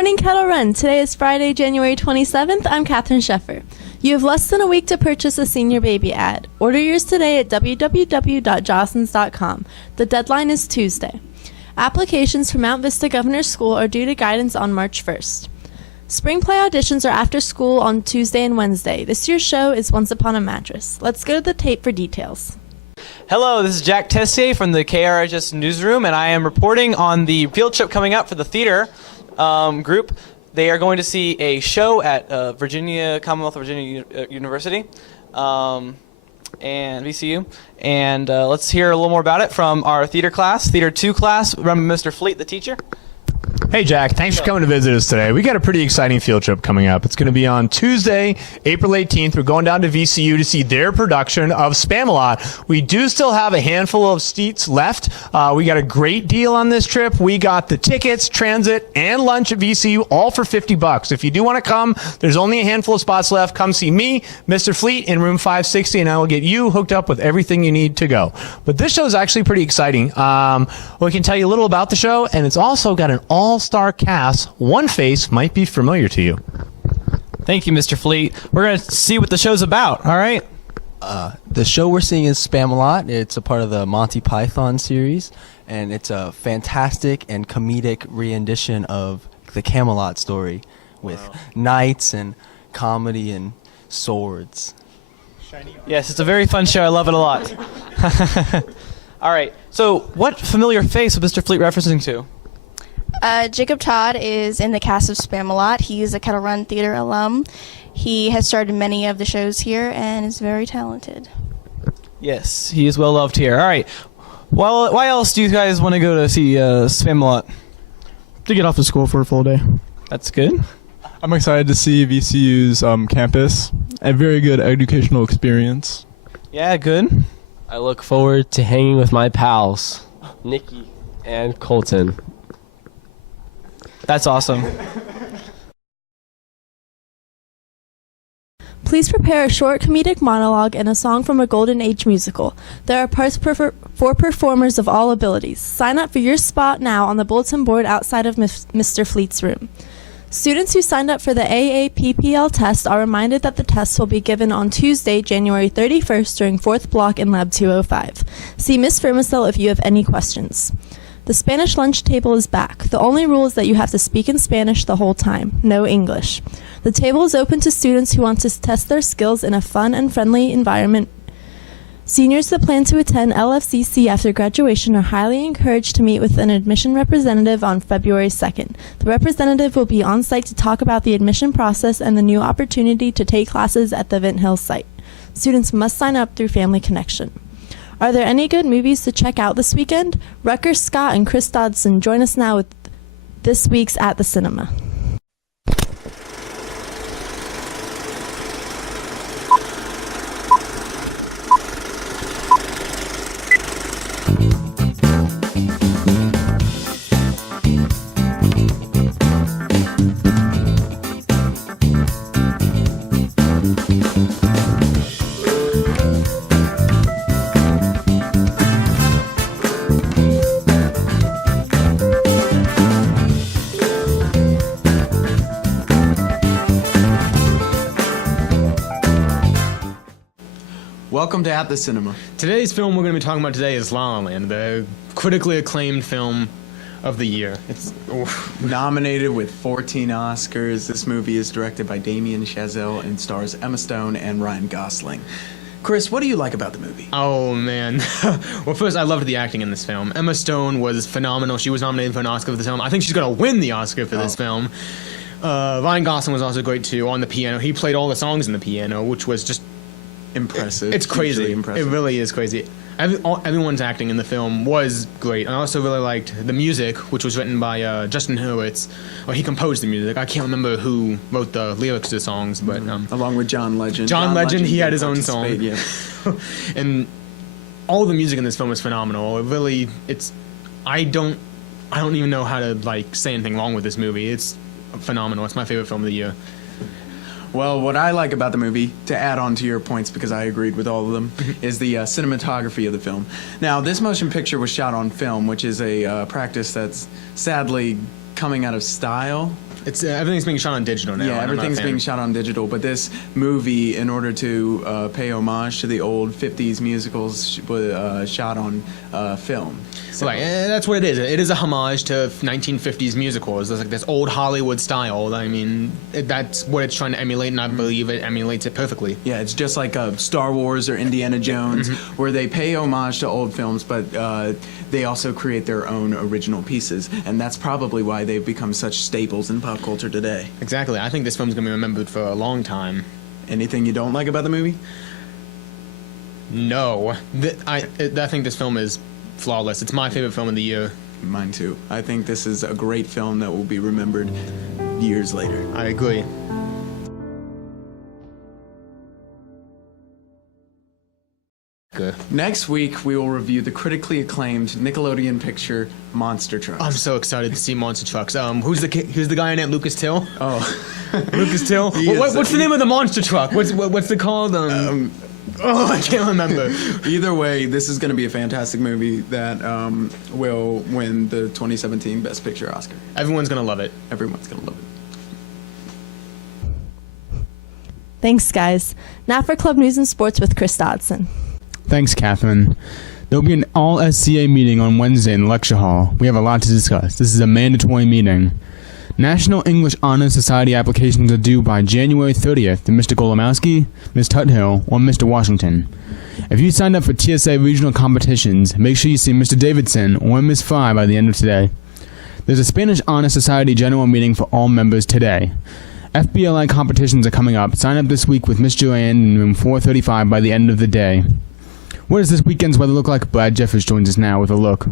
morning, Kettle Run. Today is Friday, January 27th. I'm Katherine Sheffer. You have less than a week to purchase a senior baby ad. Order yours today at www.jostens.com. The deadline is Tuesday. Applications for Mount Vista Governor's School are due to guidance on March 1st. Spring play auditions are after school on Tuesday and Wednesday. This year's show is Once Upon a Mattress. Let's go to the tape for details. Hello, this is Jack Tessier from the KRHS Newsroom, and I am reporting on the field trip coming up for the theater group. They are going to see a show at Commonwealth of Virginia University and VCU. And let's hear a little more about it from our Theater 2 class, run by Mr. Fleet, the teacher. Hey, Jack. Thanks for coming to visit us today. We got a pretty exciting field trip coming up. It's going to be on Tuesday, April 18th. We're going down to VCU to see their production of Spamalot. We do still have a handful of seats left. We got a great deal on this trip. We got the tickets, transit, and lunch at VCU, all for $50. If you do want to come, there's only a handful of spots left. Come see me, Mr. Fleet, in room 560, and I will get you hooked up with everything you need to go. But this show is actually pretty exciting. We can tell you a little about the show, and it's also got an all-star cast. One face might be familiar to you. Thank you, Mr. Fleet. We're going to see what the show's about, all right? The show we're seeing is Spamalot. It's a part of the Monty Python series, and it's a fantastic and comedic rendition of the Camelot story with knights and comedy and swords. Yes, it's a very fun show. I love it a lot. All right, so what familiar face was Mr. Fleet referencing to? Jacob Todd is in the cast of Spamalot. He is a Kettle Run Theater alum. He has starred in many of the shows here and is very talented. Yes, he is well loved here. All right, well, why else do you guys want to go to see Spamalot? To get off of school for a full day. That's good. I'm excited to see VCU's campus. A very good educational experience. Yeah, good. I look forward to hanging with my pals, Nikki and Colton. That's awesome. Please prepare a short comedic monologue and a song from a Golden Age musical. There are parts for performers of all abilities. Sign up for your spot now on the bulletin board outside of Mr. Fleet's room. Students who signed up for the AAPPL test are reminded that the test will be given on Tuesday, January 31st during 4th block in Lab 205. See Ms. Firmicell if you have any questions. The Spanish lunch table is back. The only rule is that you have to speak in Spanish the whole time, no English. The table is open to students who want to test their skills in a fun and friendly environment. Seniors that plan to attend LFCC after graduation are highly encouraged to meet with an admission representative on February 2nd. The representative will be on site to talk about the admission process and the new opportunity to take classes at the Vint Hill site. Students must sign up through Family Connection. Are there any good movies to check out this weekend? Rutger Scott and Chris Dodson join us now with this week's At the Cinema. Welcome to At the Cinema. Today's film we're going to be talking about today is La La Land, the critically acclaimed film of the year. It's Nominated with 14 Oscars, this movie is directed by Damien Chazelle and stars Emma Stone and Ryan Gosling. Chris, what do you like about the movie? Oh, man. Well, first, I loved the acting in this film. Emma Stone was phenomenal. She was nominated for an Oscar for this film. I think she's going to win the Oscar for this film. Ryan Gosling was also great, too, on the piano. He played all the songs in the piano, which was just impressive. It's crazy. Impressive. It really is crazy. Everyone's acting in the film was great. I also really liked the music, which was written by Justin Hurwitz. Well, he composed the music. I can't remember who wrote the lyrics to the songs, but along with John Legend. John Legend, he had his own song. Yeah. And all the music in this film is phenomenal. It really, I don't even know how to say anything wrong with this movie. It's phenomenal. It's my favorite film of the year. Well, what I like about the movie, to add on to your points because I agreed with all of them, is the cinematography of the film. Now, this motion picture was shot on film, which is a practice that's sadly coming out of style It's everything's being shot on digital now. Yeah, and I'm not a everything's fan. being shot on digital, but this movie, in order to pay homage to the old 50s musicals, was shot on film. So, Right, that's what it is. It is a homage to 1950s musicals. It's like this old Hollywood style. I mean, that's what it's trying to emulate, and I believe it emulates it perfectly. yeah, it's just like Star Wars or Indiana Jones, where they pay homage to old films, but they also create their own original pieces, and that's probably why they've become such staples in pop culture today. Exactly. I think this film's going to be remembered for a long time. Anything you don't like about the movie? No. I think this film is flawless. It's my favorite film of the year. Mine too. I think this is a great film that will be remembered years later. I agree. Good. Next week, we will review the critically acclaimed Nickelodeon picture Monster Trucks. I'm so excited to see Monster Trucks. Who's the guy in it? Lucas Till? Oh. Lucas Till? He is- What's the name of the monster truck? What's it called? I can't remember. Either way, this is going to be a fantastic movie that will win the 2017 Best Picture Oscar. Everyone's gonna love it. Everyone's going to love it. Thanks, guys. Now for Club News and Sports with Chris Dodson. Thanks, Catherine. There'll be an all-SCA meeting on Wednesday in the lecture hall. We have a lot to discuss. This is a mandatory meeting. National English Honor Society applications are due by January 30th to Mr. Golomowski, Ms. Tuthill, or Mr. Washington. If you signed up for TSA regional competitions, make sure you see Mr. Davidson or Ms. Fry by the end of today. There's a Spanish Honor Society general meeting for all members today. FBLI competitions are coming up. Sign up this week with Miss Joanne in room 435 by the end of the day. What does this weekend's weather look like? Brad Jeffers joins us now with a look.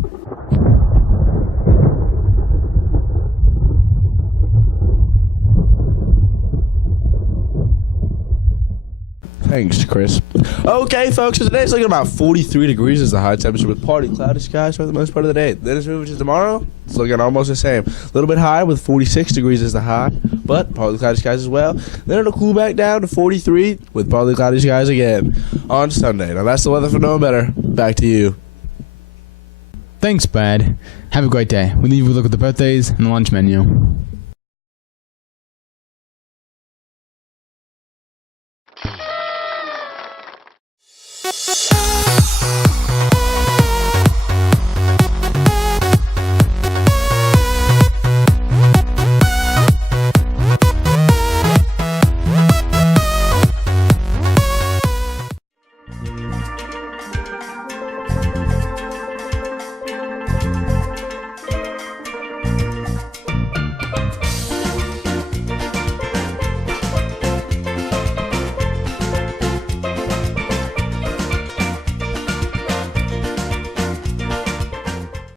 Thanks, Chris. Okay, folks, so today's looking about 43 degrees as the high temperature with partly cloudy skies for the most part of the day. Then it's moving to tomorrow. It's looking almost the same. A little bit high with 46 degrees as the high, but partly cloudy skies as well. Then it'll cool back down to 43 with partly cloudy skies again on Sunday. Now that's the weather for knowing better. Back to you. Thanks, Brad. Have a great day. We leave you with a look at the birthdays and the lunch menu.